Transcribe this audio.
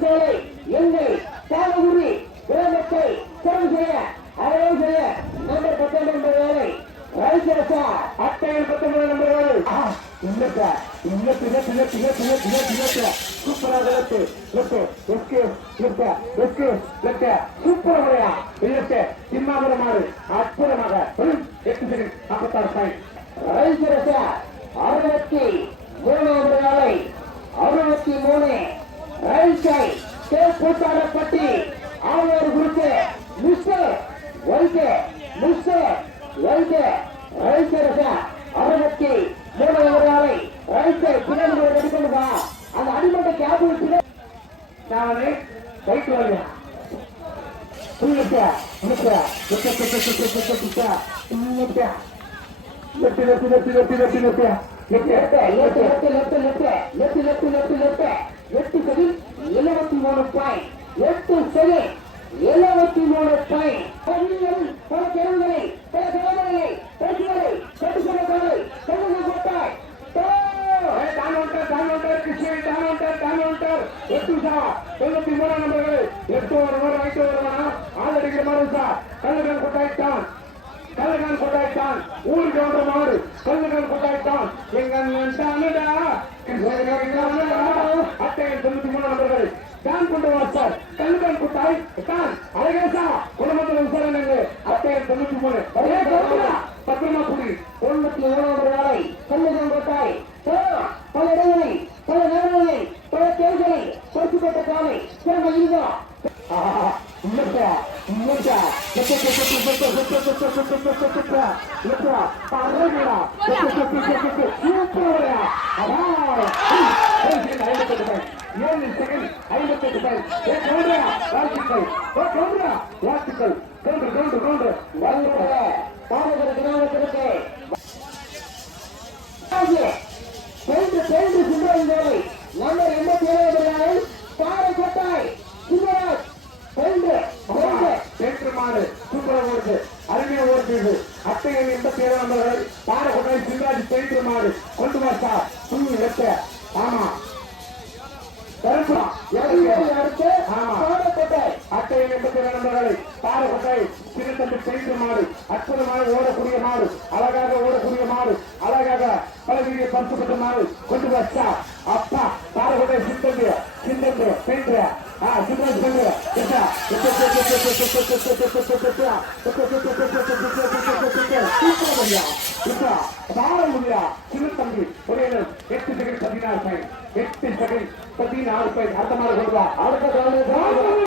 சேலை எங்கள் தாமகுடி கிராமத்தை சிறப்பு செய்ய அறவை செய்ய நம்பர் 19 நம்பர் வேலை ரைசரசா அட்டையில் 19 நம்பர் வேலை இல்லப்பா சூப்பராக சூப்பர் முறையா இல்லட்டு சிம்மாபுரமாறு அற்புதமாக 8 செகண்ட் 56 பாயிண்ட் ரைசரசா 63 நம்பர் வேலை 63 ரைசை கூட்டாளப்பட்டி ஆளுநர் குறித்து மிஸ்டர் வைகே ரைசரசா 63 நம்பர் ரைசை பின்னாடி எடுக்கணுமா அந்த அடிமட்ட கேபிள் பின்னாடி பைக் வாங்க ஊருக்கு வந்த மாடு கல்லுகள் கொண்டாயிட்டான் அட்டையில் 93 நபர்கள் தான் கொண்டு வாசார் கல்லுகள் கொட்டாய் தான் அழகேசா குடும்பத்தில் விசாரணை அட்டையில் 93 பத்திரமா குடி 91 வேலை கல்லுகள் கொட்டாய் பல இடங்களில் பல நேரங்களில் பல தேர்தலை பரிசுப்பட்ட காலை சிறந்த ஈகா அருமையா ஓடுது அட்டையில் 87 நம்பர்கள் பாரகோட்டை சிவராஜ் பெயிண்டர் மாடு கொண்டு வாசா துணி வெட்ட ஆமா அட்டையில் 87 நம்பர்களை பாரகோட்டை சிறுத்தம்பி பெயிண்டர் மாடு அற்புதமாக ஓடக்கூடிய மாடு அழகாக ஓடக்கூடிய மாடு அழகாக பலவீதியை பரிசுப்பட்ட மாடு கொண்டு வாசா அப்பா Parakottai Sithambi painter Sivaraj painter Sivathambi 8 second 16 point 8 second 16 point அடுத்த மாதிரி சொல்லுவா அடுத்த